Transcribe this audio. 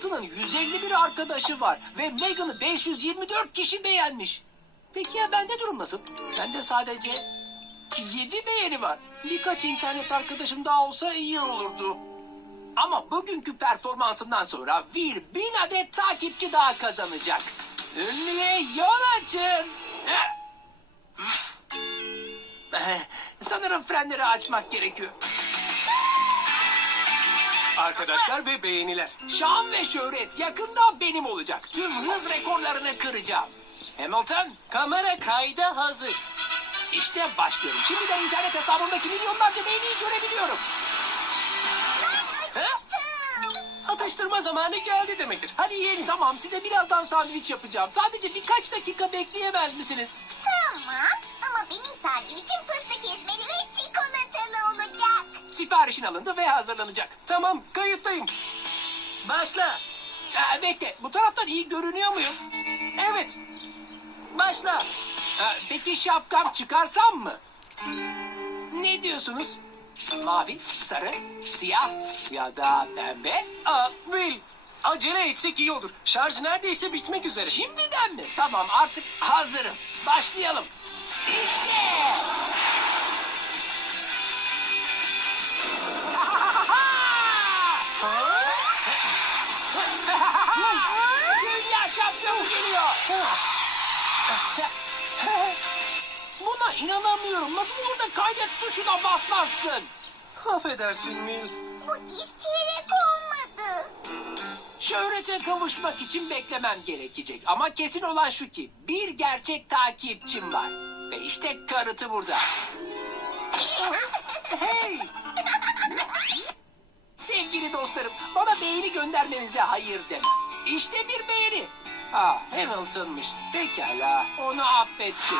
Hamilton'ın 151 arkadaşı var ve Meghan'ı 524 kişi beğenmiş. Peki ya bende durum nasıl? Bende sadece 7 beğeni var. Birkaç internet arkadaşım daha olsa iyi olurdu. Ama bugünkü performansımdan sonra Will bin adet takipçi daha kazanacak. Ünlüye yol açın. Eh, Sanırım frenleri açmak gerekiyor. Arkadaşlar ve beğeniler. Şan ve şöhret yakında benim olacak. Tüm hız rekorlarını kıracağım. Hamilton, Kamera kayda hazır. işte başlıyorum. Şimdiden internet hesabımdaki milyonlarca beğeniyi görebiliyorum. Atıştırma zamanı geldi demektir. Hadi yiyelim. Tamam, size birazdan sandviç yapacağım. Sadece birkaç dakika bekleyemez misiniz? Tamam Siparişin alındı ve hazırlanacak. Tamam kayıttayım. Başla. Ee, bekle, bu taraftan iyi görünüyor muyum? Evet. Başla. Ee, peki şapkam çıkarsam mı? Ne diyorsunuz? Mavi, sarı, siyah ya da pembe? Aa, Will. Acele etsek iyi olur. Şarj neredeyse bitmek üzere. Şimdiden mi? Tamam artık hazırım. Başlayalım. İşte. Dünya şampiyonu geliyor. Buna inanamıyorum. Nasıl olur da kaydet tuşuna basmazsın? Affedersin Will. Bu isteyerek olmadı. Şöhrete kavuşmak için beklemem gerekecek. Ama kesin olan şu ki bir gerçek takipçim var. Ve işte karıtı burada. Hey! Göndermenize hayır demem. İşte bir beğeni. Ah, Hamilton'mış. Pekala, onu affettim.